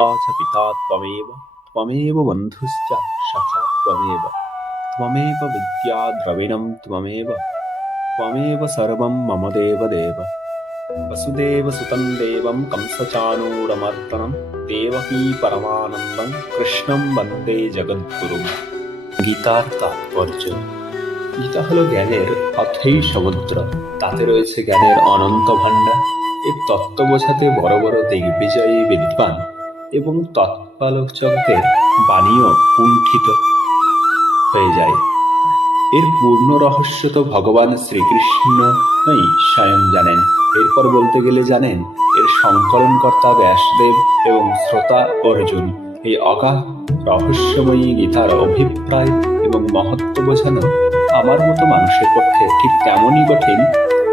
च पिता त्वमेव त्वमेव बन्धुश्च सखा त्वमेव त्वमेव विद्या द्रविणं त्वमेव त्वमेव सर्वं मम देवदेव वसुदेवसुतं देवं कंसचाणूरमर्दनं देवकी परमानन्दं कृष्णं वन्दे जगद्गुरुं। গীতার তাৎপর্য। গীতা হলো জ্ঞানের অথৈ সমুদ্র, তাতে রয়েছে জ্ঞানের অনন্ত ভাণ্ডার। এর তত্ত্ব বোঝাতে বড় বড় দিগ্বিজয়ী বিদ্বান এবং তৎপালোচকদের বাণীও কুণ্ঠিত হয়ে যায়। এর পূর্ণ রহস্য তো ভগবান শ্রীকৃষ্ণই স্বয়ং জানেন। এরপর বলতে গেলে জানেন এর সংকলনকর্তা ব্যাসদেব এবং শ্রোতা অর্জুন। এই অগাধ রহস্যময়ী গীতার অভিপ্রায় এবং মহত্ব বোঝানো আমার মতো মানুষের পক্ষে ঠিক তেমনই কঠিন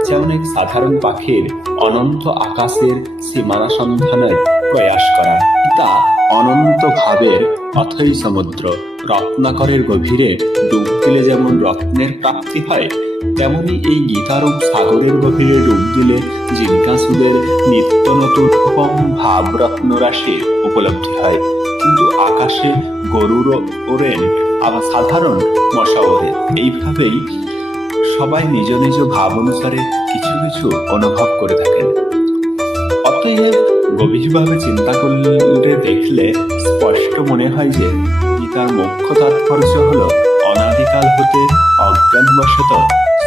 যেমন এক সাধারণ পাখির অনন্ত আকাশের সীমানা সন্ধানের প্রয়াস করা। গীতা অনন্ত ভাবের অথৈ সমুদ্র। রত্নাকরের গভীরে ডুব দিলে যেমন রত্নের প্রাপ্তি হয়, তেমনি এই গীতারূপ সাগরের গভীরে ডুব দিলে জিজ্ঞাসুদের নিত্য নতুন ভাবরত্ন রাশির উপলব্ধি হয়। কিন্তু আকাশে গরুর ওড়েন, আবার সাধারণ মশা ওড়ে। এইভাবেই সবাই নিজ নিজ ভাব অনুসারে কিছু কিছু অনুভব করে থাকেন। অতএব গভীরভাবে চিন্তা করলে দেখলে স্পষ্ট মনে হয় যে গীতার মুখ্য তাৎপর্য হল অনাদিকাল হতে অজ্ঞানবশত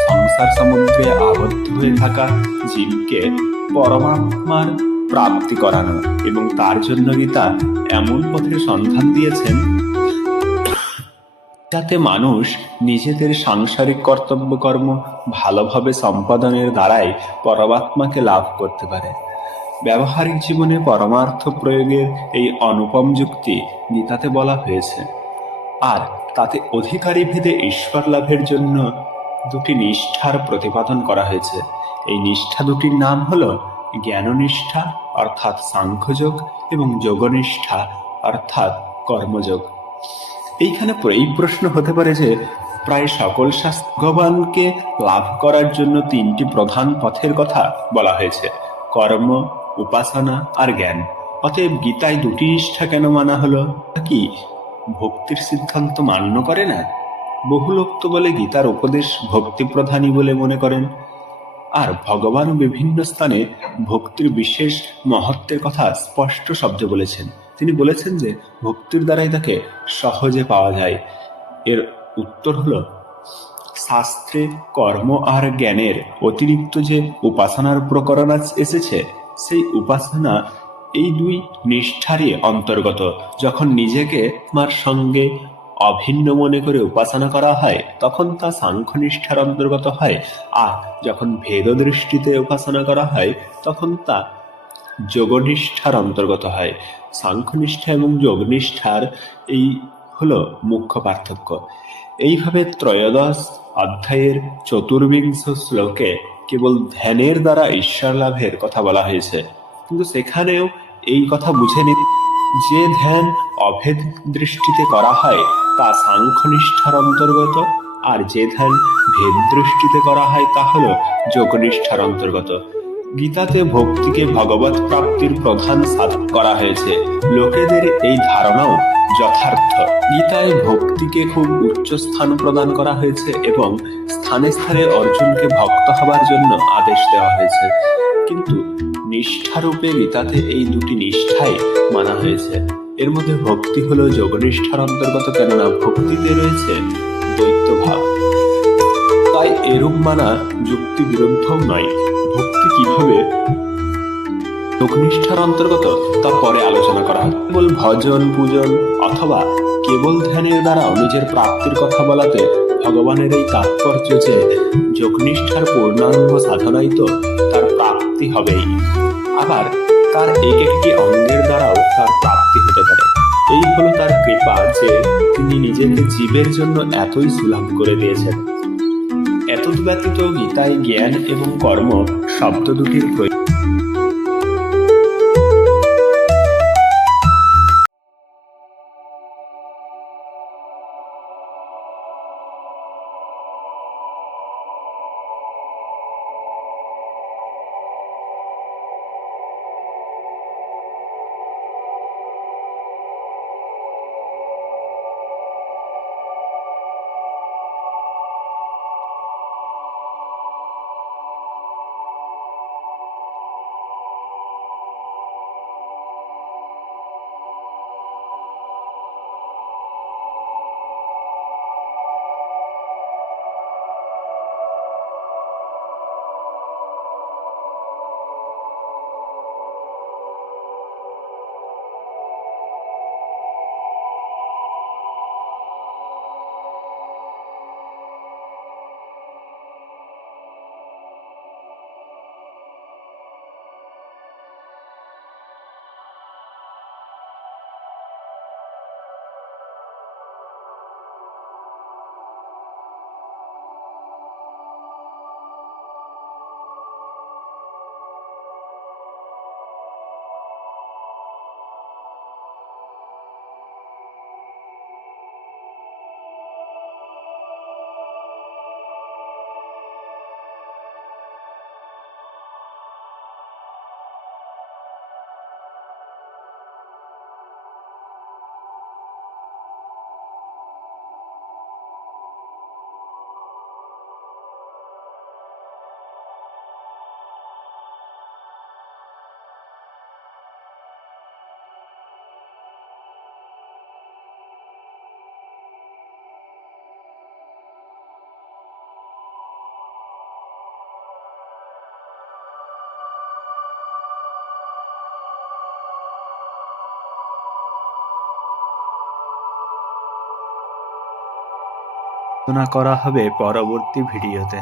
সংসার সমুদ্রে আবদ্ধ হয়ে থাকা জীবকে পরমাত্মার প্রাপ্তি করানো, এবং তার জন্য গীতা এমন পথের সন্ধান দিয়েছেন যাতে মানুষ নিজেদের সাংসারিক কর্তব্যকর্ম ভালোভাবে সম্পাদনের দ্বারাই পরমাত্মাকে লাভ করতে পারে। ব্যবহারিক জীবনে পরমার্থ প্রয়োগের এই অনুপম যুক্তি গীতাতে বলা হয়েছে, আর তাতে অধিকারী ভেদে ঈশ্বর লাভের জন্য দুটি নিষ্ঠার প্রতিপাদন করা হয়েছে। এই নিষ্ঠা দুটির নাম হল জ্ঞাননিষ্ঠা অর্থাৎ সাংখ্যযোগ এবং যোগনিষ্ঠা অর্থাৎ কর্মযোগ। এইখানে এই প্রশ্ন হতে পারে যে প্রায় সকল শাস্ত্রে ভগবানকে লাভ করার জন্য তিনটি প্রধান পথের কথা বলা হয়েছে: কর্ম, উপাসনা আর জ্ঞান। অতএব গীতায় দুটি নিষ্ঠা কেন মানা হলো? কি ভক্তির সিদ্ধান্ত মান্য করে না? বহু লোক তো বলে গীতার উপদেশ ভক্তি প্রধানই বলে মনে করেন, আর ভগবান বিভিন্ন স্থানে ভক্তির বিশেষ মহত্বের কথা স্পষ্ট শব্দে বলেছেন। তিনি বলেছেন যে ভক্তির দ্বারাই তাকে সহজে পাওয়া যায়। এর উত্তর হলো, শাস্ত্রে কর্ম আর জ্ঞানের অতিরিক্ত যে উপাসনার প্রকরণ এসেছে, সেই উপাসনা এই দুই নিষ্ঠারই অন্তর্গত। যখন নিজেকে আমার সঙ্গে অভিন্ন মনে করে উপাসনা করা হয় তখন তা সাংখ্যনিষ্ঠার অন্তর্গত হয়, আর যখন ভেদ দৃষ্টিতে উপাসনা করা হয় তখন তা যোগনিষ্ঠার অন্তর্গত হয়। সাংখ্যনিষ্ঠা এবং যোগনিষ্ঠার এই হলো মুখ্য পার্থক্য। এইভাবে ত্রয়োদশ অধ্যায়ের চতুর্বিংশ শ্লোকে কেবল ধ্যানের দ্বারা ঈশ্বর লাভের কথা বলা হয়েছে, কিন্তু সেখানেও এই কথা বুঝে নিন যে ধ্যান অভেদ দৃষ্টিতে করা হয় তা সাংখ্যনিষ্ঠার অন্তর্গত, আর যে ধ্যান ভেদ দৃষ্টিতে করা হয় তা হল যোগনিষ্ঠার অন্তর্গত। গীতাতে ভক্তিকে ভগবৎ প্রাপ্তির প্রধান সাধন করা হয়েছে। লোকেদের এই ধারণাও যথার্থ। গীতায় ভক্তিকে খুব উচ্চ স্থান প্রদান করা হয়েছে এবং স্থানে স্থানে অর্জুনকে ভক্ত হবার জন্য আদেশ দেওয়া হয়েছে। কিন্তু নিষ্ঠারূপে গীতাতে এই দুটি নিষ্ঠাই মানা হয়েছে। এর মধ্যে ভক্তি হলো যোগনিষ্ঠার অন্তর্গত, কেননা ভক্তিতে রয়েছে দ্বৈত ভাব। তাই এরূপ মানা যুক্তি বিরুদ্ধও নয়। ভক্তি কিভাবে যোগনিষ্ঠার অন্তর্গত তা পরে আলোচনা করা হয়। কেবল ভজন পূজন অথবা কেবল ধ্যানের দ্বারা নিজের প্রাপ্তির কথা বলাতে ভগবানের এই তাৎপর্য যে যোগনিষ্ঠার পূর্ণাঙ্গ সাধনাই তো তার প্রাপ্তি হবেই, আবার তার এক একটি অঙ্গের দ্বারাও তার প্রাপ্তি হতে পারে। এই হলো তার কৃপা যে তিনি নিজেকে জীবের জন্য এতই সুলভ করে দিয়েছেন। এতদ ব্যতীত গীতায় জ্ঞান এবং কর্ম শব্দ দুটির প্রয়োগ আলোচনা করা হবে পরবর্তী ভিডিওতে।